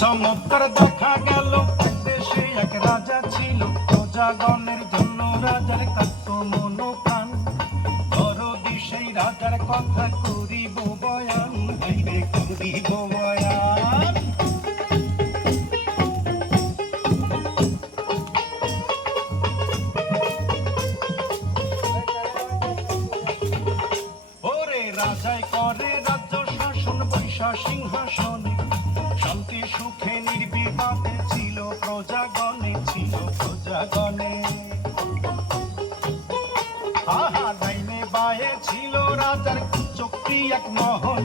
চমৎকার দেখা গেল দেশে এক রাজা ছিল, প্রজাগণের জন্য রাজার কাঁদত মন প্রাণ। দরদি সেই রাজার কথা করিব বয়ান, হাইরে করিব বয়ান। ওরে রাজাই করে রাজ্য শাসন বৈশা সিংহাসনে, শান্তি সুখে নির্বিবাদে ছিল প্রজাগণে, ছিল প্রজাগণে। আহা ডাইনে বায়ে ছিল রাজার চক্রী এক মহল,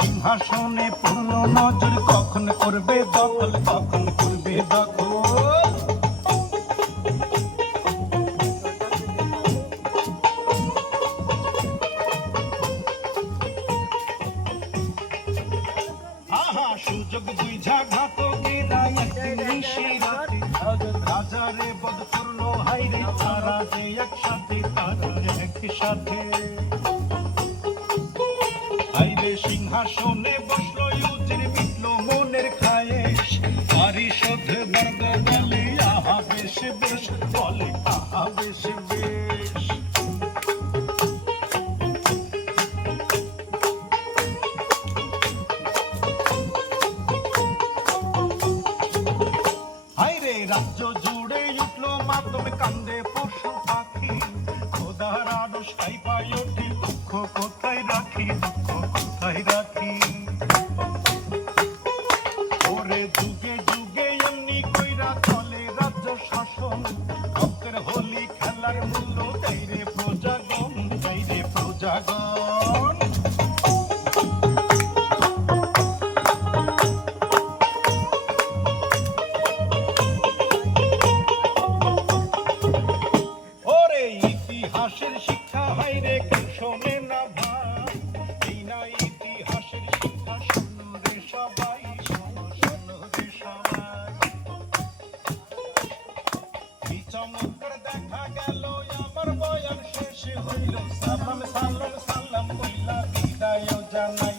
সিংহাসনে পূর্ণ নজর, কখন করবে দখল, কখন করবে দখল। সুযোগ বুঝা ঘাতকেরা একদিন নিশি রাতে রাজারে বধ করলো, হাইরে তারা যে একসাথে, তারা একসাথে। হাইরে সিংহাসনে বসলো ইউজির, মিটলো মনের খায়েশ, পারিষদ বর্গ বলে আহা বেশ বেশ, বলে আহা বেশ বেশ। রাজ্য জুড়ে উঠলো মাতম, কান্দে পশু পাখি, খোদার আদর্শ তাই পাই ওঠে, দুঃখ কোথায় রাখি, দুঃখ কোথায় রাখি। ওরে যুগে যুগে এমনি কইরা চলে রাজ্য শাসন, রক্তের হোলি খেলার মূল্য দেয় রে প্রজাগণ, দেয় রে প্রজাগণ। ইতিহাসের শিক্ষা হাইরে কেউ শোনে না ভাই, এই না ইতিহাসের শিক্ষা, শোনো রে সবাই, শোনো শোনো রে সবাই। কি চমৎকার দেখা গেল, আমার বয়ান শেষ হইল, সালাম সালাম সালাম কইলা বিদায় জানাই।